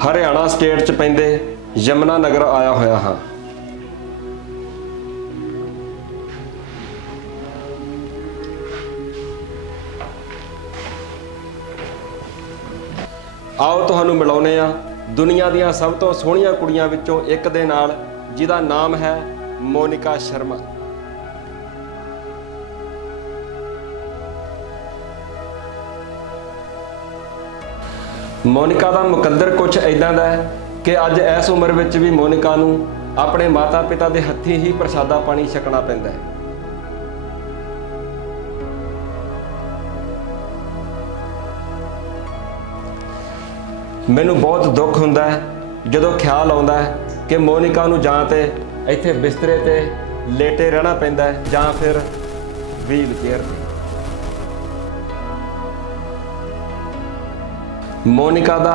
Haryana state च पैंदे यमुना नगर आया होया हाँ। आओ तुहानू मिलाउने आ दुनिया दियां सब तो सोहणियां कुड़ियां विचों एक दे नाल जिहदा नाम है मोनिका शर्मा। मोनिका का मुकद्दर कुछ इदां दा है कि अज इस उम्र विच भी मोनिका नूं अपने माता पिता के हत्थीं ही प्रसादा पानी छकना पैंदा है। मैनू बहुत दुख हुंदा है जदों ख्याल आउंदा है कि मोनिका नूं जां ते इत्थे बिस्तरे ते लेटे रहना पैंदा है जां फिर व्हील चेयर ते। मोनिका दा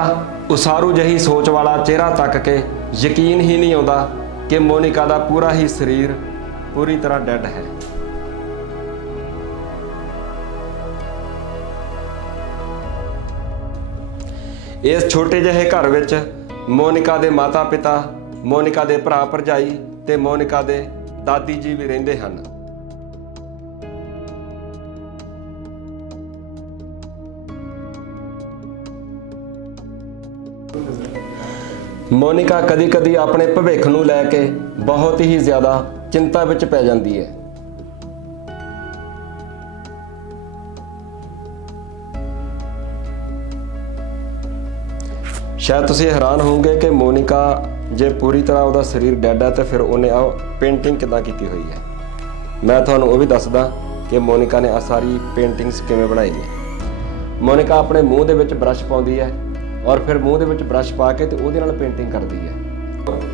उसारू जही सोच वाला चेहरा तक के यकीन ही नहीं आउंदा कि मोनिका दा पूरा ही शरीर पूरी तरह डेड है। इस छोटे जहे घर विच मोनिका दे माता पिता, मोनिका दे भरा भरजाई ते मोनिका दे दादी जी भी रहिंदे हन। मोनिका कदी कदी अपने भविख नूं लैके बहुत ही ज़्यादा चिंता विच पै जांदी है। शायद तुसीं हैरान होंगे कि मोनिका जे पूरी तरह उहदा शरीर डैड है तो फिर उन्हें आ पेंटिंग किदां कीती हुई है। मैं तुहानूं वो भी दसदा कि मोनिका ने आ सारी पेंटिंग्स किवें बनाई है। मोनिका अपने मूँह दे विच ब्रश पाउंदी है और फिर मूँह दे विच ब्रश पा के ते उहदे नाल पेंटिंग करदी है।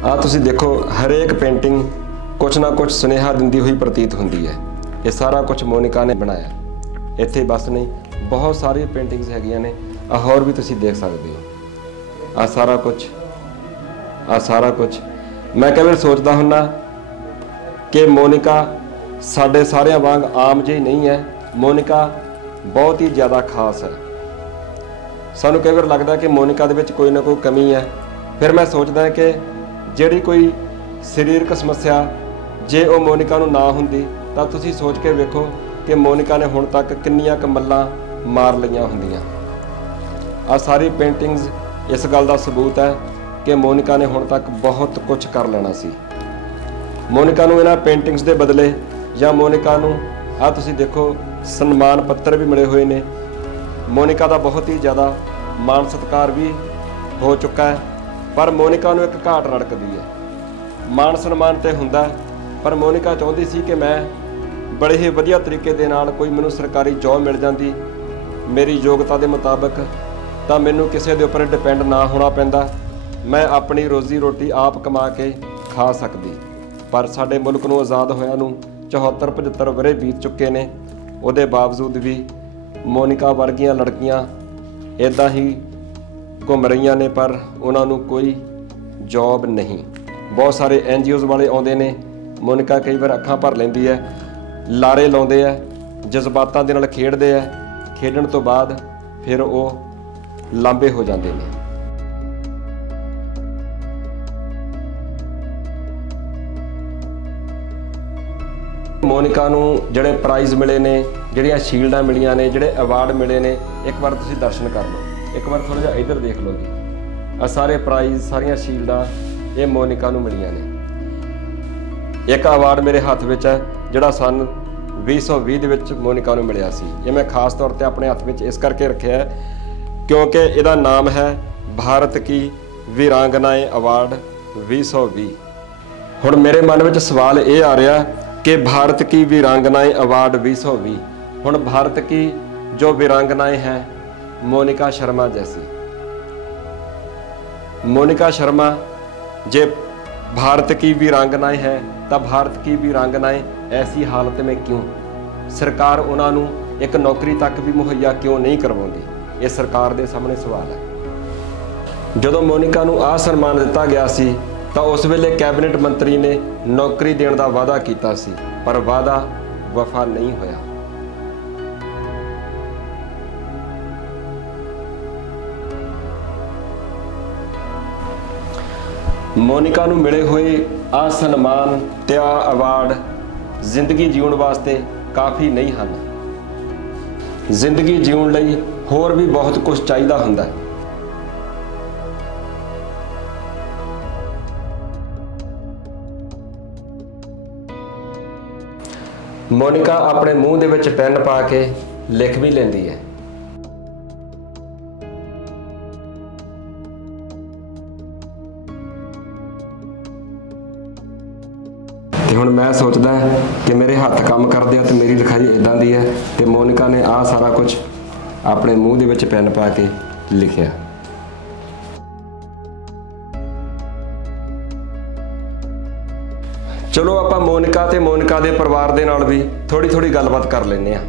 आ तुसीं देखो हरेक पेंटिंग कुछ ना कुछ सुनेहा दिंदी हुई प्रतीत हुंदी है। ये सारा कुछ मोनिका ने बनाया। इत्थे बस नहीं बहुत सारी पेंटिंग्स हैगियां ने, आ होर भी तुसीं देख सकदे हो। आ सारा कुछ मैं कई बार सोचदा हुन्ना कि मोनिका साडे सारियां वांग आम जी नहीं है। मोनिका बहुत ही ज़्यादा खास है। सानू कई बार लगता कि मोनिका दे विच कोई ना कोई कमी है। फिर मैं सोचदा कि जिहड़ी कोई शरीरक समस्या जे वो मोनिका नूं ना हुंदी तां तुसीं सोच के वेखो कि मोनिका ने हुण तक किन्नियां क मल्लां मार लईआं हुंदियां। आ सारी पेंटिंग्स इस गल का सबूत है कि मोनिका ने हुण तक बहुत कुछ कर लेना सी। मोनिका नूं इन्हां पेंटिंग्स के बदले या मोनिका नूं आ तुसीं देखो सन्मान पत्र भी मिले हुए ने। मोनिका का बहुत ही ज़्यादा मान सत्कार भी हो चुका है, पर मोनिका नूं एक घाट रड़कदी है। मान सन्मान तो हुंदा पर मोनिका चाहुंदी सी कि मैं बड़े ही वधिया तरीके दे नाल कोई मैनूं सरकारी जॉब मिल जाती मेरी योग्यता के मुताबिक, तो मैनूं किसी के उपर डिपेंड ना होना पैंदा, मैं अपनी रोजी रोटी आप कमा के खा सकती। पर साडे मुल्क नूं आज़ाद होया नूं 74-75 वरे बीत चुके ने, उहदे बावजूद भी मोनिका वर्गियां लड़कियां इदां ही घूम रही ने, पर उन्होंने कोई जॉब नहीं। बहुत सारे NGOs वाले आउंदे ने, मोनिका कई बार अखां भर लैंदी है, लारे लाउंदे है, जज्बातां दे नाल खेडदे है, खेडण तो बाद फिर वो लांबे हो जाते हैं। मोनिका नूं जिहड़े प्राइज़ मिले ने, जिहड़ियां शील्डां मिलियां ने, जिहड़े अवार्ड मिले ने, एक बार तुसीं दर्शन कर लो, एक बार थोड़ा जिहा इधर देख लो जी। आ सारे प्राइज़ सारियां शील्डां ये मोनिका नूं मिलियां ने। एक अवार्ड मेरे हत्थ विच है जिहड़ा सन 2020 दे विच मोनिका नूं मिलिया सी। ये मैं खास तौर पर अपने हत्थ विच इस करके रखिया है क्योंकि इहदा नाम है भारत की वीरांगनाएं अवार्ड 2020। हुण मेरे मन में सवाल ये आ रहा कि भारत की वीरांगनाएं अवार्ड 2020, हुण भारत की जो वीरांगनाएं हैं मोनिका शर्मा जैसी, मोनिका शर्मा जे भारत की वीरांगनाएं हैं तो भारत की वीरांगनाएं ऐसी हालत में क्यों? सरकार उन्होंने एक नौकरी तक भी मुहैया क्यों नहीं करवाती? ये सरकार के सामने सवाल है। जदों मोनिका नूं आ सन्मान दिता गया सी तो उस वेले कैबिनेट मंत्री ने नौकरी देने का वादा किया सी, पर वादा वफा नहीं होया। ਮੋਨਿਕਾ ਨੂੰ ਮਿਲੇ ਹੋਏ ਆ ਸਨਮਾਨ ਤੇ ਆ ਅਵਾਰਡ ਜ਼ਿੰਦਗੀ ਜਿਉਣ ਵਾਸਤੇ ਕਾਫੀ ਨਹੀਂ ਹਨ। ਜ਼ਿੰਦਗੀ ਜਿਉਣ ਲਈ ਹੋਰ ਵੀ ਬਹੁਤ ਕੁਝ ਚਾਹੀਦਾ ਹੁੰਦਾ ਹੈ। ਮੋਨਿਕਾ ਆਪਣੇ ਮੂੰਹ ਦੇ ਵਿੱਚ ਪੈਨ ਪਾ ਕੇ ਲਿਖ ਵੀ ਲੈਂਦੀ ਹੈ। ਤੇ ਹੁਣ ਮੈਂ ਸੋਚਦਾ ਕਿ ਮੇਰੇ ਹੱਥ ਕੰਮ ਕਰਦੇ ਆ ਤੇ ਮੇਰੀ ਲਿਖਾਈ ਇਦਾਂ ਦੀ ਹੈ ਤੇ ਮੋਨਿਕਾ ਨੇ ਆਹ ਸਾਰਾ ਕੁਝ ਆਪਣੇ ਮੂੰਹ ਦੇ ਵਿੱਚ ਪੈਨ ਪਾ ਕੇ ਲਿਖਿਆ। ਚਲੋ ਆਪਾਂ ਮੋਨਿਕਾ ਤੇ ਮੋਨਿਕਾ ਦੇ ਪਰਿਵਾਰ ਦੇ ਨਾਲ ਵੀ ਥੋੜੀ ਗੱਲਬਾਤ ਕਰ ਲੈਂਦੇ ਆ।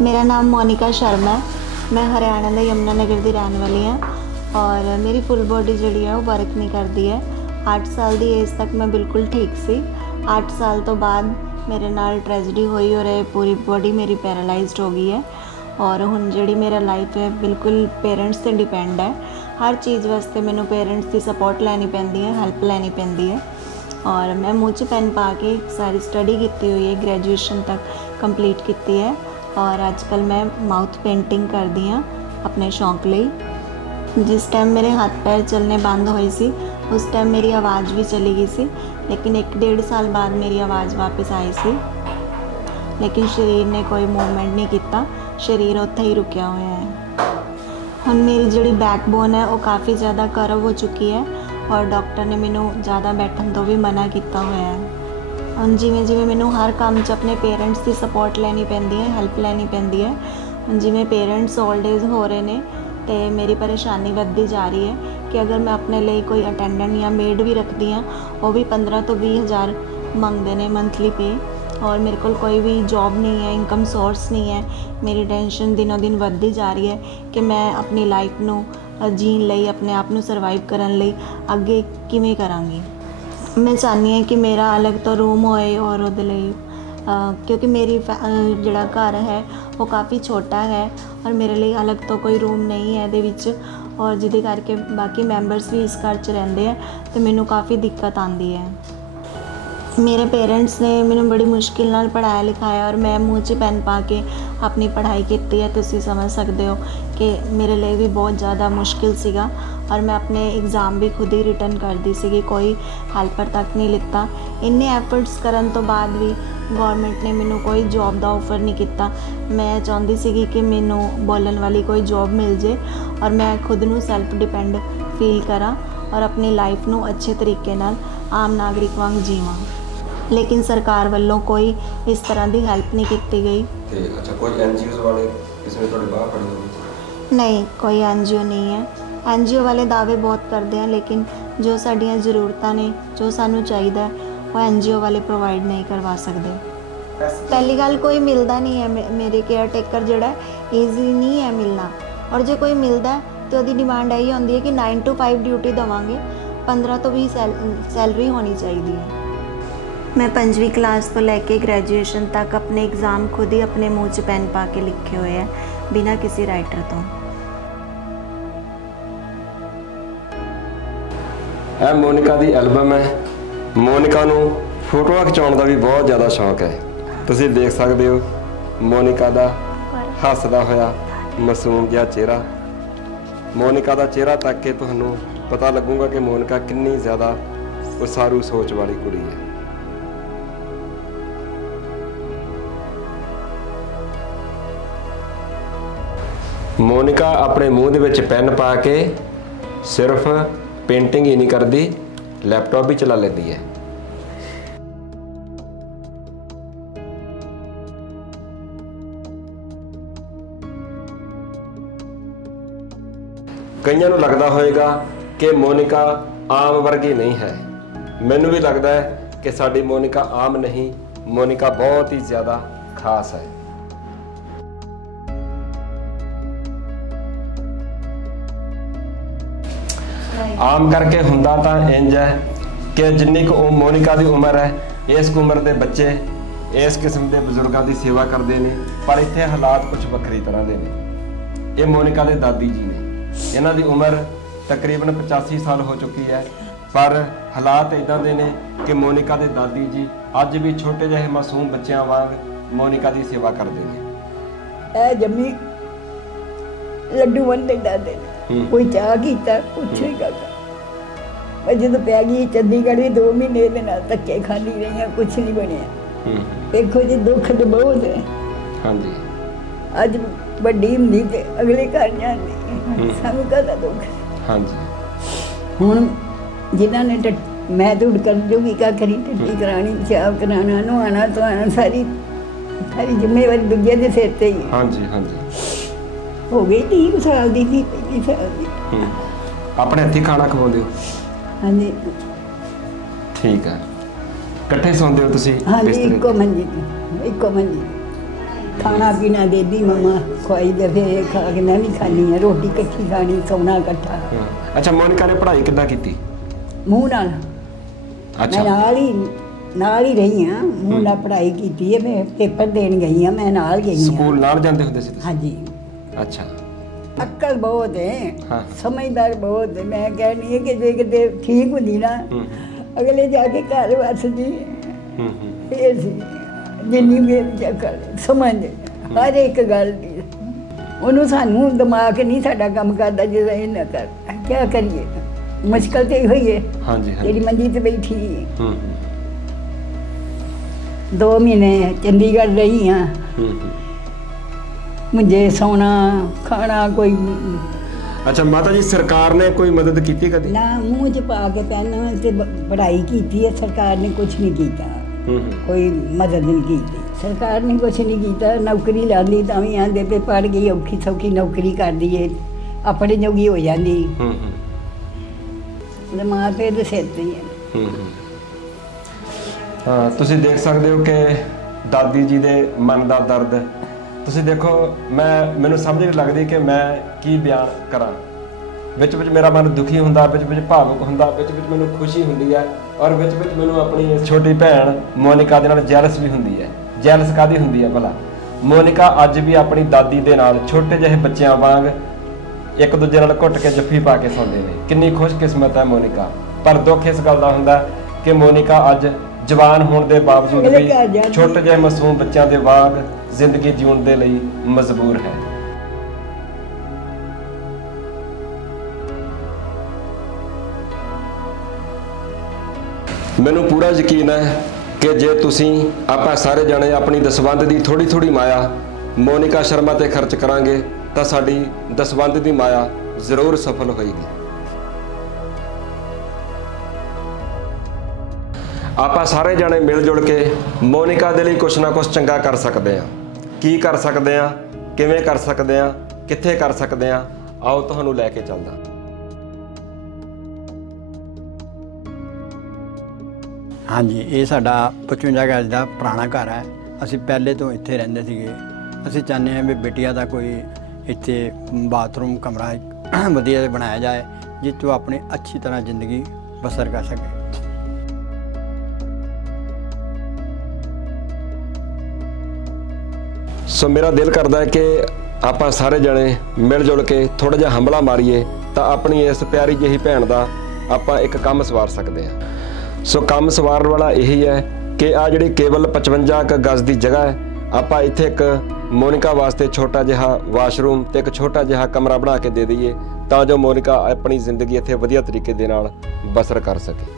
मेरा नाम मोनिका शर्मा है। मैं हरियाणा के यमुनानगर की रहने वाली हाँ और मेरी फुल बॉडी जी है वो वर्क नहीं करती है। 8 साल की एज तक मैं बिल्कुल ठीक सी। 8 साल तो बाद मेरे नाल ट्रेजिडी हुई और पूरी बॉडी मेरी पैरालाइज्ड हो गई है और हुण जिहड़ी मेरा लाइफ है बिल्कुल पेरेंट्स से डिपेंड है। हर चीज़ वास्ते मैनू पेरेंट्स की सपोर्ट लैनी पैंदी है, हेल्प लैनी पैंदी है और मैं मूँह च पेन पा के सारी स्टडी की हुई है, ग्रेजुएशन तक कंप्लीट की है और आजकल मैं माउथ पेंटिंग करती हाँ अपने शौक लिए। जिस टाइम मेरे हाथ पैर चलने बंद हुए सी उस टाइम मेरी आवाज़ भी चली गई सी, लेकिन 1-1.5 साल बाद मेरी आवाज़ वापस आई सी। लेकिन शरीर ने कोई मूवमेंट नहीं किया, शरीर उत्थे ही रुकिया हुआ है। हुण मेरी जिहड़ी बैकबोन है वो काफ़ी ज़्यादा कर्व हो चुकी है और डॉक्टर ने मैनू ज़्यादा बैठन तो भी मना किया हुआ है। ਹੁਣ ਜਿਵੇਂ ਮੈਨੂੰ ਹਰ ਕੰਮ 'ਚ ਆਪਣੇ ਪੇਰੈਂਟਸ ਦੀ ਸਪੋਰਟ ਲੈਣੀ ਪੈਂਦੀ ਹੈ, ਹੈਲਪ ਲੈਣੀ ਪੈਂਦੀ ਹੈ। ਹੁਣ ਜਿਵੇਂ ਪੇਰੈਂਟਸ ਓਲਡ ਏਜ ਹੋ ਰਹੇ ਨੇ ਤੇ ਮੇਰੀ ਪਰੇਸ਼ਾਨੀ ਵੱਧਦੀ ਜਾ ਰਹੀ ਹੈ ਕਿ ਅਗਰ ਮੈਂ ਆਪਣੇ ਲਈ ਕੋਈ ਅਟੈਂਡੈਂਟ ਜਾਂ ਮੇਡ ਵੀ ਰੱਖਦੀ ਹਾਂ ਉਹ ਵੀ 15 ਤੋਂ 20 ਹਜ਼ਾਰ ਮੰਗਦੇ ਨੇ ਮੰਥਲੀ पे और मेरे को कोई भी जॉब नहीं है, इनकम सोर्स नहीं है। मेरी टेंशन दिनों दिन बढ़ती जा रही है कि मैं अपनी लाइफ नू जीण लई अपने आप नू सर्वाइव करन लई अगे किवें करांगी। मैं चाहनी है कि मेरा अलग तो रूम होए और उहदे लई क्योंकि मेरी जिहड़ा घर है वो काफ़ी छोटा है और मेरे लिए अलग तो कोई रूम नहीं है इहदे विच और जिहदे करके बाकी मैंबर्स भी इस घर च रहिंदे हैं तो मैनू काफ़ी दिक्कत आती है। मेरे पेरेंट्स ने मैनू बड़ी मुश्किल नाल पढ़ाया लिखाया और मैं मूँह च पेन पा के अपनी पढ़ाई की है। तुसीं समझ सकते हो कि मेरे लिए भी बहुत ज़्यादा मुश्किल सीगा और मैं अपने एग्ज़ाम भी खुद ही रिटर्न करती सी, कोई हेल्पर तक नहीं लिता। इन्ने एफर्ट्स करन तो बाद भी गौरमेंट ने मैनू कोई जॉब का ऑफर नहीं किया। मैं चाहती सी कि मैनू बोलन वाली कोई जॉब मिल जाए और मैं खुद नू सैल्फ डिपेंड फील करा और अपनी लाइफ नू अच्छे तरीके नाल आम नागरिक वांग जीवां, लेकिन सरकार वालों कोई इस तरह की हेल्प नहीं की गई। अच्छा, कोई एनजीओ वाले किसी ने थोड़ी बाह फड़ी होगी? नहीं, कोई एनजीओ नहीं है। एनजीओ वाले दावे बहुत करते हैं लेकिन जो साडियां ज़रूरतां ने जो सानू चाहिए वो एनजीओ वाले प्रोवाइड नहीं करवा सकते। पहली गल कोई मिलता नहीं है, मेरे केयर टेकर जिहड़ा ईजी नहीं है मिलना और जो कोई मिलता है तो उसकी डिमांड यही होती है कि 9 to 5 ड्यूटी देवांगे, 15 तो 20 सैलरी होनी चाहिए है। मैं 5वीं क्लास तो लैके ग्रेजुएशन तक अपने एग्ज़ाम खुद ही अपने मूँह च पेन पा के लिखे हुए हैं बिना किसी राइटर तो। ਇਹ ਮੋਨਿਕਾ ਦੀ ਐਲਬਮ ਹੈ। ਮੋਨਿਕਾ ਨੂੰ ਫੋਟੋਆਂ ਖਿਚਾਉਣ ਦਾ ਵੀ ਬਹੁਤ ਜ਼ਿਆਦਾ ਸ਼ੌਂਕ ਹੈ। ਤੁਸੀਂ ਦੇਖ ਸਕਦੇ ਹੋ ਮੋਨਿਕਾ ਦਾ ਹੱਸਦਾ ਹੋਇਆ ਮਾਸੂਮ ਜਿਹਾ ਚਿਹਰਾ। ਮੋਨਿਕਾ ਦਾ ਚਿਹਰਾ ਤੱਕ ਕੇ ਤੁਹਾਨੂੰ ਪਤਾ ਲੱਗੂਗਾ ਕਿ ਮੋਨਿਕਾ ਕਿੰਨੀ ਜ਼ਿਆਦਾ ਉਸਾਰੂ ਸੋਚ ਵਾਲੀ ਕੁੜੀ ਹੈ। ਮੋਨਿਕਾ ਆਪਣੇ ਮੂੰਹ ਦੇ ਵਿੱਚ ਪੈਨ ਪਾ ਕੇ ਸਿਰਫ पेंटिंग ही नहीं करती, लैपटॉप भी चला लेती है। कईयां नूं लगता होएगा कि मोनिका आम वर्गी नहीं है। मैनू भी लगता है कि साडी मोनिका आम नहीं, मोनिका बहुत ही ज़्यादा खास है। आम करके हुंदा तां इंज है कि जिन्नी को मोनिका की उम्र है इस उम्र के बच्चे इस किस्म के बजुर्गों की सेवा करते हैं, पर इत्थे हालात कुछ वक्री तरह के ने। ये मोनिका के दादी जी ने। इन्हां दी उम्र तकरीबन 85 साल हो चुकी है, पर हालात इदां दे ने कि मोनिका दे दादी जी अज भी छोटे ਜਿਹੇ मासूम बच्चों वांग मोनिका की सेवा करते हैं। जम्मी लड्डू बनते डालते, कोई चाह कीता कुछ नहीं करता। पर जो पै गई चंडीगढ़ भी 2 महीने के नाल धक्के खाती रही, कुछ नहीं बनया। देखो जी दुख तो बहुत है। हाँ जी, अज वड्डी हुंदी ते अगले घर जांदी, सानू काहदा दुख। हाँ जी, हुण जिन्हां ने मैं तो कर जोगी क्या करी, टट्टी करानी, पेशाब कराना, नहाना धोना, सारी सारी जिम्मेवारी दूजे के सिर ते ही। हाँ जी, हाँ जी। हो गई 30 साल की थी, 35 साल की। अपने हथी खाना खवाते हो? हाँ जी, ठीक है। कट्ठे सौंदे हो तुसी? हाँ जी, इको मंजी इको मंजी। खाना पीना दे दी मम्मा, खुआई दे, फिर खा के मैं भी खानी है, रोटी कट्ठी खानी, सोना इकट्ठा। अच्छा, मोनिका ने पढ़ाई किद्दां कीती? मूँह नाल। अच्छा, मैं नाल ही रही हाँ, मूँह नाल पढ़ाई की है। मैं पेपर देन गई हाँ, मैं नाल गई हाँ। स्कूल नाल जांदे हुंदे सी तुसी? हाँ जी। अच्छा, अक्ल बहुत है। हाँ। समझदार बहुत है। मैं कहनी है कि जे किते ठीक होंदी ना, अगले जाके घर वसदी। ये सी जिन्नी मेरी अकल समझ हर एक गल दी। ਉਹਨੂੰ ਸਾਨੂੰ ਦਿਮਾਗ ਨਹੀਂ ਸਾਡਾ ਕੰਮ ਕਰਦਾ ਜਿਹੜਾ ਇਹ ਨਾ ਕਰ ਕੀ ਕਰੀਏ। ਮੁਸ਼ਕਲ ਤੇ ਹੋਈ ਹੈ। ਹਾਂਜੀ ਹਾਂਜੀ, ਜਿਹੜੀ ਮੰਜੀ ਤੇ ਬੈਠੀ 2 ਮਹੀਨੇ ਚੰਡੀਗੜ੍ਹ ਰਹੀ ਹਾਂ। मुझे सोना खाना कोई। अच्छा माता जी, सरकार ने कोई मदद की कभी? ना, मुँह च पा के पहना ते पढ़ाई की है, सरकार ने कुछ नहीं किया। कोई मदद नहीं की सरकार ने, कुछ नहीं किया। नौकरी लादी तो भी आते पे पढ़ गई, औखी सौखी नौकरी कर दी है, अपने जोगी हो जाती। माँ प्यो के सिर ते ही है। हाँ, तुसी देख सकते हो कि दादी जी दे मन का दर्द। ਤੁਸੀਂ ਦੇਖੋ, ਮੈਨੂੰ ਸਮਝ ਨਹੀਂ ਲੱਗਦੀ ਕਿ ਮੈਂ ਕੀ ਬਿਆਨ ਕਰਾਂ। ਵਿੱਚ ਮੇਰਾ ਮਨ ਦੁਖੀ ਹੁੰਦਾ, ਵਿੱਚ ਭਾਵੁਕ ਹੁੰਦਾ, ਵਿੱਚ ਮੈਨੂੰ ਖੁਸ਼ੀ ਹੁੰਦੀ ਹੈ, ਔਰ ਵਿੱਚ ਮੈਨੂੰ ਆਪਣੀ ਛੋਟੀ ਭੈਣ ਮੋਨਿਕਾ ਦੇ ਨਾਲ ਜੈਲਸ ਵੀ ਹੁੰਦੀ ਹੈ। ਜੈਲਸ ਕਾਹਦੀ ਹੁੰਦੀ ਹੈ ਭਲਾ? ਮੋਨਿਕਾ ਅੱਜ ਵੀ ਆਪਣੀ ਦਾਦੀ ਦੇ ਨਾਲ ਛੋਟੇ ਜਿਹੇ ਬੱਚਿਆਂ ਵਾਂਗ ਇੱਕ ਦੂਜੇ ਨਾਲ ਘੁੱਟ ਕੇ ਜੱਫੀ ਪਾ ਕੇ ਸੌਂਦੇ ਨੇ। ਕਿੰਨੀ ਖੁਸ਼ਕਿਸਮਤ ਹੈ ਮੋਨਿਕਾ। ਪਰ ਦੁੱਖ ਇਸ ਗੱਲ ਦਾ ਹੁੰਦਾ ਕਿ ਮੋਨਿਕਾ ਅੱਜ जवान होने के बावजूद भी छोटे ਜਿਹੇ मासूम बच्चों के वांग जिंदगी जीने के लिए मजबूर है। मैनू पूरा यकीन है कि जे तुसी आपां सारे जने अपनी दसवंध की थोड़ी थोड़ी माया मोनिका शर्मा ते खर्च करांगे तो साडी दसवंध की माया जरूर सफल होएगी। ਆਪਾਂ ਸਾਰੇ ਜਾਣੇ ਮਿਲ ਜੁਲ ਕੇ ਮੋਨਿਕਾ ਦੇ ਲਈ ਕੁਛ ਨਾ ਕੁਛ ਚੰਗਾ ਕਰ ਸਕਦੇ ਹਾਂ। ਕੀ ਕਰ ਸਕਦੇ ਹਾਂ, ਕਿਵੇਂ ਕਰ ਸਕਦੇ ਹਾਂ, ਕਿੱਥੇ ਕਰ ਸਕਦੇ ਹਾਂ, ਆਓ ਤੁਹਾਨੂੰ ਲੈ ਕੇ ਚੱਲਦਾ। ਹਾਂਜੀ, ਇਹ ਸਾਡਾ 55 ਗਜ ਦਾ ਪੁਰਾਣਾ ਘਰ ਹੈ। ਅਸੀਂ ਪਹਿਲੇ ਤੋਂ ਇੱਥੇ ਰਹਿੰਦੇ ਸੀਗੇ। ਅਸੀਂ ਚਾਹੁੰਦੇ ਹਾਂ ਵੀ ਬਿਟੀਆ ਦਾ ਕੋਈ ਇੱਥੇ ਬਾਥਰੂਮ ਕਮਰਾ ਵਧੀਆ ਬਣਾਇਆ ਜਾਏ, ਜਿਸ ਤੋਂ ਆਪਣੀ ਅੱਛੀ ਤਰ੍ਹਾਂ ਜ਼ਿੰਦਗੀ ਬਸਰ ਕਰ ਸਕੇ। सो मेरा दिल करता है कि आप सारे जने मिल जुल के थोड़ा जिहा हमला मारीए तो अपनी इस प्यारी जी भैन का आप एक काम सवार सकते हैं। सो काम सवारन वाला यही है कि आ जी केवल 55 गज की जगह है, आप इत्थे एक मोनिका वास्ते छोटा जिहा वाशरूम तो एक छोटा जिहा कमरा बना के दे दईए तो जो मोनिका अपनी जिंदगी इत्थे वधिया तरीके दे नाल बसर कर सके।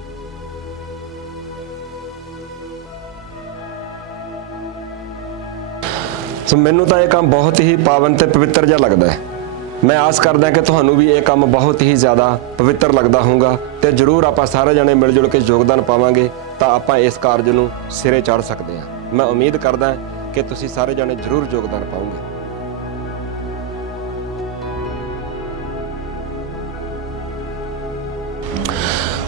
सो मैनू तो यह काम बहुत ही पावन ते पवित्र जिहा लगता है। मैं आस करदा कि तुहानू भी ये काम बहुत ही ज़्यादा पवित्र लगता होगा तो जरूर आप सारे जने मिल जुल के योगदान पावांगे तो आप इस कार्य नू सिरे चढ़ सकते हैं। मैं उम्मीद करदा कि तुसी सारे जने जरूर योगदान पाओगे।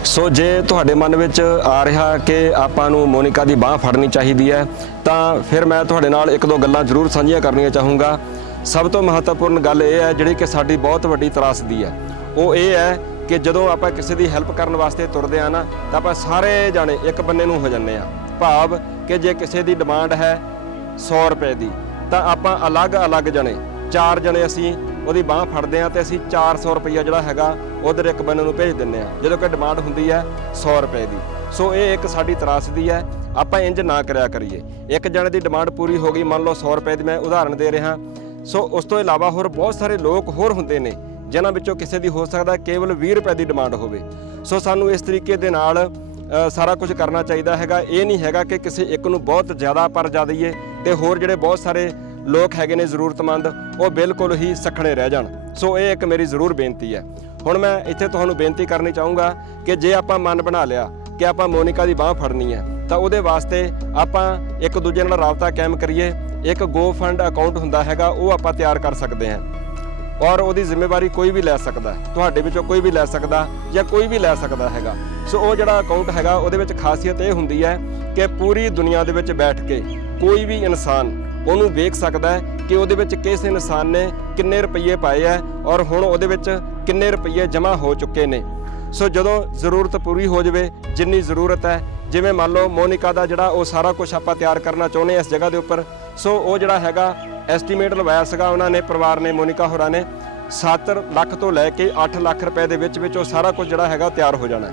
सो जे तुहाडे मन विच आ रहा कि आपां नू मोनिका दी बांह फड़नी चाहिदी है तो फिर मैं तुहाडे नाल एक दो गल्लां जरूर साझीआं करनियां चाहूँगा। सब तो महत्वपूर्ण गल ये है जिहड़ी कि साडी बहुत वड्डी त्रासदी है, वो ये है कि जदों आपां किसी दी हैल्प करन वास्ते तुरदे आ ना तो आपां सारे जाने एक बन्ने नू हो जन्ने आ। भाव कि जे किसी दी डिमांड है 100 रुपए की तो आपां अलग अलग जने 4 जने असीं ਉਹਦੀ ਬਾਂਹ ਫੜਦੇ ਹਾਂ ਤੇ ਅਸੀਂ 400 ਰੁਪਈਆ ਜਿਹੜਾ ਹੈਗਾ ਉਧਰ ਇੱਕ ਬੰਦੇ ਨੂੰ ਭੇਜ ਦਿੰਦੇ ਹਾਂ, ਜਦੋਂ ਕਿ ਡਿਮਾਂਡ ਹੁੰਦੀ ਹੈ 100 ਰੁਪਏ ਦੀ। ਸੋ ਇਹ ਇੱਕ ਸਾਡੀ ਤਰਾਸਦੀ ਹੈ, ਆਪਾਂ ਇੰਜ ਨਾ ਕਰਿਆ ਕਰੀਏ। ਇੱਕ ਜਣੇ ਦੀ ਡਿਮਾਂਡ ਪੂਰੀ ਹੋ ਗਈ, ਮੰਨ ਲਓ 100 ਰੁਪਏ ਦੀ, ਮੈਂ ਉਦਾਹਰਨ ਦੇ ਰਿਹਾ। ਸੋ ਉਸ ਤੋਂ ਇਲਾਵਾ ਹੋਰ ਬਹੁਤ ਸਾਰੇ ਲੋਕ ਹੋਰ ਹੁੰਦੇ ਨੇ ਜਿਨ੍ਹਾਂ ਵਿੱਚੋਂ ਕਿਸੇ ਦੀ ਹੋ ਸਕਦਾ ਕੇਵਲ 20 ਰੁਪਏ ਦੀ ਡਿਮਾਂਡ ਹੋਵੇ। ਸੋ ਸਾਨੂੰ ਇਸ ਤਰੀਕੇ ਦੇ ਨਾਲ ਸਾਰਾ ਕੁਝ ਕਰਨਾ ਚਾਹੀਦਾ ਹੈਗਾ। ਇਹ ਨਹੀਂ ਹੈਗਾ ਕਿ ਕਿਸੇ ਇੱਕ ਨੂੰ ਬਹੁਤ ਜ਼ਿਆਦਾ ਪਰਜਾ ਦਈਏ ਤੇ ਹੋਰ ਜਿਹੜੇ ਬਹੁਤ ਸਾਰੇ ਲੋਕ ਹੈਗੇ ਨੇ ਜ਼ਰੂਰਤਮੰਦ ਉਹ ਬਿਲਕੁਲ ਹੀ ਸੱਖਣੇ ਰਹਿ ਜਾਣ। ਸੋ ਇਹ ਇੱਕ ਮੇਰੀ ਜ਼ਰੂਰ ਬੇਨਤੀ ਹੈ। ਹੁਣ ਮੈਂ ਇੱਥੇ ਤੁਹਾਨੂੰ ਬੇਨਤੀ ਕਰਨੀ ਚਾਹੂੰਗਾ ਕਿ ਜੇ ਆਪਾਂ ਮਨ ਬਣਾ ਲਿਆ ਕਿ ਆਪਾਂ ਮੋਨਿਕਾ ਦੀ ਬਾਂਹ ਫੜਨੀ ਹੈ ਤਾਂ ਉਹਦੇ ਵਾਸਤੇ ਆਪਾਂ ਇੱਕ ਦੂਜੇ ਨਾਲ ਰਾਬਤਾ ਕਾਇਮ ਕਰੀਏ। ਇੱਕ ਗੋ ਫੰਡ ਅਕਾਊਂਟ ਹੁੰਦਾ ਹੈਗਾ, ਉਹ ਆਪਾਂ ਤਿਆਰ ਕਰ ਸਕਦੇ ਹਾਂ ਔਰ ਉਹਦੀ ਜ਼ਿੰਮੇਵਾਰੀ ਕੋਈ ਵੀ ਲੈ ਸਕਦਾ, ਤੁਹਾਡੇ ਵਿੱਚੋਂ ਕੋਈ ਵੀ ਲੈ ਸਕਦਾ ਜਾਂ ਕੋਈ ਵੀ ਲੈ ਸਕਦਾ ਹੈਗਾ। ਸੋ ਉਹ ਜਿਹੜਾ ਅਕਾਊਂਟ ਹੈਗਾ ਉਹਦੇ ਵਿੱਚ ਖਾਸੀਅਤ ਇਹ ਹੁੰਦੀ ਹੈ ਕਿ ਪੂਰੀ ਦੁਨੀਆ ਦੇ ਵਿੱਚ ਬੈਠ ਕੇ ਕੋਈ ਵੀ ਇਨਸਾਨ ਉਹਨੂੰ ਵੇਖ ਸਕਦਾ ਹੈ ਕਿ ਉਹਦੇ ਵਿੱਚ ਕਿਸ ਇਨਸਾਨ ਨੇ ਕਿੰਨੇ ਰੁਪਈਏ ਪਾਏ ਹੈ ਔਰ ਹੁਣ ਉਹਦੇ ਵਿੱਚ ਕਿੰਨੇ ਰੁਪਈਏ ਜਮ੍ਹਾਂ ਹੋ ਚੁੱਕੇ ਨੇ। ਸੋ ਜਦੋਂ ਜ਼ਰੂਰਤ ਪੂਰੀ ਹੋ ਜਾਵੇ, ਜਿੰਨੀ ਜ਼ਰੂਰਤ ਹੈ, ਜਿਵੇਂ ਮੰਨ ਲਓ ਮੋਨਿਕਾ ਦਾ ਜਿਹੜਾ ਉਹ ਸਾਰਾ ਕੁਝ ਆਪਾਂ ਤਿਆਰ ਕਰਨਾ ਚਾਹੁੰਦੇ ਇਸ ਜਗ੍ਹਾ ਦੇ ਉੱਪਰ। ਸੋ ਉਹ ਜਿਹੜਾ ਹੈਗਾ ਐਸਟੀਮੇਟ ਲਵਾਇਆ ਸੀਗਾ ਉਹਨਾਂ ਨੇ, ਪਰਿਵਾਰ ਨੇ, ਮੋਨਿਕਾ ਹੋਰਾਂ ਨੇ 7 ਲੱਖ ਤੋਂ ਲੈ ਕੇ 8 ਲੱਖ ਰੁਪਏ ਦੇ ਵਿੱਚ ਉਹ ਸਾਰਾ ਕੁਝ ਜਿਹੜਾ ਹੈਗਾ ਤਿਆਰ ਹੋ ਜਾਣਾ।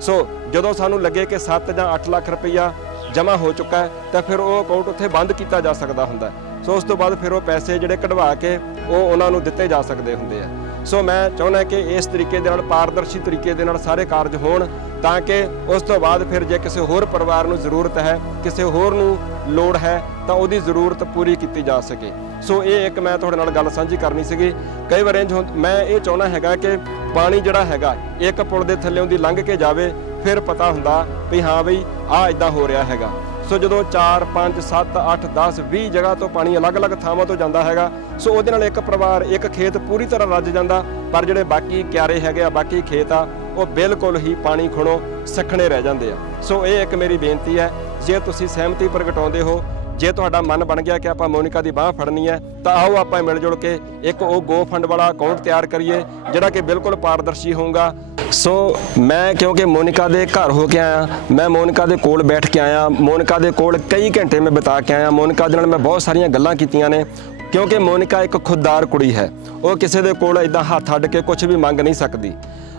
ਸੋ ਜਦੋਂ ਸਾਨੂੰ ਲੱਗੇ ਕਿ 7 ਜਾਂ 8 ਲੱਖ ਰੁਪਈਆ ਜਮ੍ਹਾਂ ਹੋ ਚੁੱਕਾ ਹੈ ਤਾਂ ਫਿਰ ਉਹ ਅਕਾਊਂਟ ਉੱਥੇ ਬੰਦ ਕੀਤਾ ਜਾ ਸਕਦਾ ਹੁੰਦਾ। ਸੋ ਉਸ ਤੋਂ ਬਾਅਦ ਫਿਰ ਉਹ ਪੈਸੇ ਜਿਹੜੇ ਕਢਵਾ ਕੇ ਉਹ ਉਹਨਾਂ ਨੂੰ ਦਿੱਤੇ ਜਾ ਸਕਦੇ ਹੁੰਦੇ ਆ। ਸੋ ਮੈਂ ਚਾਹੁੰਦਾ ਕਿ ਇਸ ਤਰੀਕੇ ਦੇ ਨਾਲ ਪਾਰਦਰਸ਼ੀ ਤਰੀਕੇ ਦੇ ਨਾਲ ਸਾਰੇ ਕਾਰਜ ਹੋਣ ਤਾਂ ਕਿ ਉਸ ਤੋਂ ਬਾਅਦ ਫਿਰ ਜੇ ਕਿਸੇ ਹੋਰ ਪਰਿਵਾਰ ਨੂੰ ਜ਼ਰੂਰਤ ਹੈ, ਕਿਸੇ ਹੋਰ ਨੂੰ ਲੋੜ ਹੈ ਤਾਂ ਉਹਦੀ ਜ਼ਰੂਰਤ ਪੂਰੀ ਕੀਤੀ ਜਾ ਸਕੇ। ਸੋ ਇਹ ਇੱਕ ਮੈਂ ਤੁਹਾਡੇ ਨਾਲ ਗੱਲ ਸਾਂਝੀ ਕਰਨੀ ਸੀਗੀ। ਕਈ ਵਾਰ ਮੈਂ ਇਹ ਚਾਹੁੰਦਾ ਹੈਗਾ ਕਿ ਪਾਣੀ ਜਿਹੜਾ ਹੈਗਾ ਇੱਕ ਪੁਲ ਦੇ ਥੱਲੇੋਂ ਦੀ ਲੰਘ ਕੇ ਜਾਵੇ, ਫਿਰ ਪਤਾ ਹੁੰਦਾ ਵੀ ਹਾਂ ਬਈ ਆਹ ਇੱਦਾਂ ਹੋ ਰਿਹਾ ਹੈਗਾ। ਸੋ ਜਦੋਂ 4 5 7 8 10 20 ਜਗ੍ਹਾ ਤੋਂ ਪਾਣੀ ਅਲੱਗ-ਅਲੱਗ ਥਾਵਾਂ ਤੋਂ ਜਾਂਦਾ ਹੈਗਾ, ਸੋ ਉਹਦੇ ਨਾਲ ਇੱਕ ਪਰਿਵਾਰ, ਇੱਕ ਖੇਤ ਪੂਰੀ ਤਰ੍ਹਾਂ ਰੱਜ ਜਾਂਦਾ, ਪਰ ਜਿਹੜੇ ਬਾਕੀ ਕਿਆਰੇ ਹੈਗੇ ਆ, ਬਾਕੀ ਖੇਤ ਆ, ਉਹ ਬਿਲਕੁਲ ਹੀ ਪਾਣੀ ਖੁਣੋਂ ਸੱਖਣੇ ਰਹਿ ਜਾਂਦੇ ਆ। ਸੋ ਇਹ ਇੱਕ ਮੇਰੀ ਬੇਨਤੀ ਹੈ, ਜੇ ਤੁਸੀਂ ਸਹਿਮਤੀ ਪ੍ਰਗਟਾਉਂਦੇ ਹੋ, ਜੇ ਤੁਹਾਡਾ ਮਨ ਬਣ ਗਿਆ ਕਿ ਆਪਾਂ ਮੋਨਿਕਾ ਦੀ ਬਾਂਹ ਫੜਨੀ ਹੈ ਤਾਂ ਆਓ ਆਪਾਂ ਮਿਲ ਜੁਲ ਕੇ ਇੱਕ ਉਹ ਗੋ ਫੰਡ ਵਾਲਾ ਅਕਾਊਂਟ ਤਿਆਰ ਕਰੀਏ ਜਿਹੜਾ ਕਿ ਬਿਲਕੁਲ ਪਾਰਦਰਸ਼ੀ ਹੋਊਗਾ। ਸੋ ਮੈਂ ਕਿਉਂਕਿ ਮੋਨਿਕਾ ਦੇ ਘਰ ਹੋ ਕੇ ਆਇਆ, ਮੈਂ ਮੋਨਿਕਾ ਦੇ ਕੋਲ ਬੈਠ ਕੇ ਆਇਆ, ਮੋਨਿਕਾ ਦੇ ਕੋਲ ਕਈ ਘੰਟੇ ਮੈਂ ਬਿਤਾ ਕੇ ਆਇਆ, ਮੋਨਿਕਾ ਦੇ ਨਾਲ ਮੈਂ ਬਹੁਤ ਸਾਰੀਆਂ ਗੱਲਾਂ ਕੀਤੀਆਂ ਨੇ ਕਿਉਂਕਿ ਮੋਨਿਕਾ ਇੱਕ ਖੁਦਦਾਰ ਕੁੜੀ ਹੈ। ਉਹ ਕਿਸੇ ਦੇ ਕੋਲ ਇੱਦਾਂ ਹੱਥ ਅੱਡ ਕੇ ਕੁਝ ਵੀ ਮੰਗ ਨਹੀਂ ਸਕਦੀ।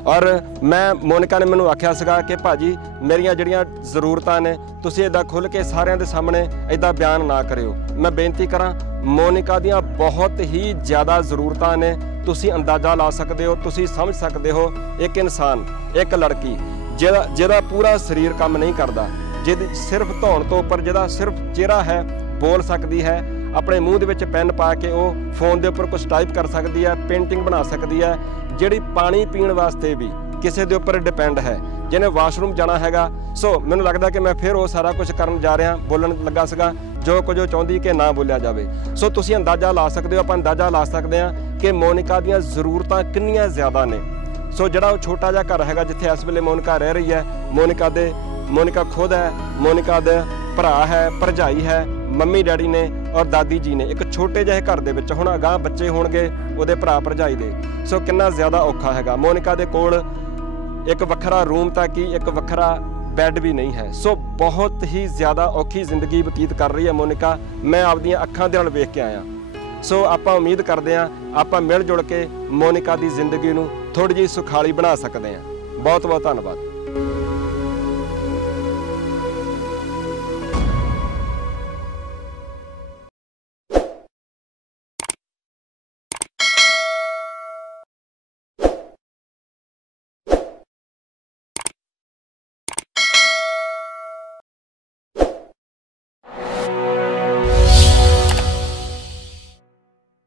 ਔਰ ਮੈਂ ਮੋਨਿਕਾ ਨੇ ਮੈਨੂੰ ਆਖਿਆ ਸੀਗਾ ਕਿ ਭਾਜੀ ਮੇਰੀਆਂ ਜਿਹੜੀਆਂ ਜ਼ਰੂਰਤਾਂ ਨੇ ਤੁਸੀਂ ਇੱਦਾਂ ਖੁੱਲ੍ਹ ਕੇ ਸਾਰਿਆਂ ਦੇ ਸਾਹਮਣੇ ਇੱਦਾਂ ਬਿਆਨ ਨਾ ਕਰਿਓ। ਮੈਂ ਬੇਨਤੀ ਕਰਾਂ, ਮੋਨਿਕਾ ਦੀਆਂ ਬਹੁਤ ਹੀ ਜ਼ਿਆਦਾ ਜ਼ਰੂਰਤਾਂ ਨੇ, ਤੁਸੀਂ ਅੰਦਾਜ਼ਾ ਲਾ ਸਕਦੇ ਹੋ, ਤੁਸੀਂ ਸਮਝ ਸਕਦੇ ਹੋ। ਇੱਕ ਇਨਸਾਨ, ਇੱਕ ਲੜਕੀ ਜਿਹਦਾ ਪੂਰਾ ਸਰੀਰ ਕੰਮ ਨਹੀਂ ਕਰਦਾ, ਜਿਹਦੀ ਸਿਰਫ ਧੌਣ ਤੋਂ ਉੱਪਰ ਜਿਹਦਾ ਸਿਰਫ ਚਿਹਰਾ ਹੈ, ਬੋਲ ਸਕਦੀ ਹੈ, ਆਪਣੇ ਮੂੰਹ ਦੇ ਵਿੱਚ ਪੈਨ ਪਾ ਕੇ ਉਹ ਫੋਨ ਦੇ ਉੱਪਰ ਕੁਝ ਟਾਈਪ ਕਰ ਸਕਦੀ ਹੈ, ਪੇਂਟਿੰਗ ਬਣਾ ਸਕਦੀ ਹੈ, ਜਿਹੜੀ ਪਾਣੀ ਪੀਣ ਵਾਸਤੇ ਵੀ ਕਿਸੇ ਦੇ ਉੱਪਰ ਡਿਪੈਂਡ ਹੈ, ਜਿਹਨੇ ਵਾਸ਼ਰੂਮ ਜਾਣਾ ਹੈਗਾ। ਸੋ ਮੈਨੂੰ ਲੱਗਦਾ ਕਿ ਮੈਂ ਫਿਰ ਉਹ ਸਾਰਾ ਕੁਝ ਕਰਨ ਜਾ ਰਿਹਾ, ਬੋਲਣ ਲੱਗਾ ਸੀਗਾ ਜੋ ਕੁਝ ਉਹ ਚਾਹੁੰਦੀ ਕਿ ਨਾ ਬੋਲਿਆ ਜਾਵੇ। ਸੋ ਤੁਸੀਂ ਅੰਦਾਜ਼ਾ ਲਾ ਸਕਦੇ ਹੋ, ਆਪਾਂ ਅੰਦਾਜ਼ਾ ਲਾ ਸਕਦੇ ਹਾਂ ਕਿ ਮੋਨਿਕਾ ਦੀਆਂ ਜ਼ਰੂਰਤਾਂ ਕਿੰਨੀਆਂ ਜ਼ਿਆਦਾ ਨੇ। ਸੋ ਜਿਹੜਾ ਉਹ ਛੋਟਾ ਜਿਹਾ ਘਰ ਹੈਗਾ ਜਿੱਥੇ ਇਸ ਵੇਲੇ ਮੋਨਿਕਾ ਰਹਿ ਰਹੀ ਹੈ, ਮੋਨਿਕਾ ਖੁਦ ਹੈ, ਮੋਨਿਕਾ ਦੇ ਭਰਾ ਹੈ, ਭਰਜਾਈ ਹੈ, ਮੰਮੀ ਡੈਡੀ ਨੇ ਔਰ ਦਾਦੀ ਜੀ ਨੇ, ਇੱਕ ਛੋਟੇ ਜਿਹੇ ਘਰ ਦੇ ਵਿੱਚ। ਹੁਣ ਅਗਾਂਹ ਬੱਚੇ ਹੋਣਗੇ ਉਹਦੇ ਭਰਾ ਭਰਜਾਈ ਦੇ। ਸੋ ਕਿੰਨਾ ਜ਼ਿਆਦਾ ਔਖਾ ਹੈਗਾ। ਮੋਨਿਕਾ ਦੇ ਕੋਲ ਇੱਕ ਵੱਖਰਾ ਰੂਮ ਤਾਂ ਕੀ, ਇੱਕ ਵੱਖਰਾ ਬੈੱਡ ਵੀ ਨਹੀਂ ਹੈ। ਸੋ ਬਹੁਤ ਹੀ ਜ਼ਿਆਦਾ ਔਖੀ ਜ਼ਿੰਦਗੀ ਬਤੀਤ ਕਰ ਰਹੀ ਹੈ ਮੋਨਿਕਾ। ਮੈਂ ਆਪਦੀਆਂ ਅੱਖਾਂ ਦੇ ਨਾਲ ਵੇਖ ਕੇ ਆਇਆ। ਸੋ ਆਪਾਂ ਉਮੀਦ ਕਰਦੇ ਹਾਂ ਆਪਾਂ ਮਿਲ ਜੁਲ ਕੇ ਮੋਨਿਕਾ ਦੀ ਜ਼ਿੰਦਗੀ ਨੂੰ ਥੋੜ੍ਹੀ ਜਿਹੀ ਸੁਖਾਲੀ ਬਣਾ ਸਕਦੇ ਹਾਂ। ਬਹੁਤ ਬਹੁਤ ਧੰਨਵਾਦ।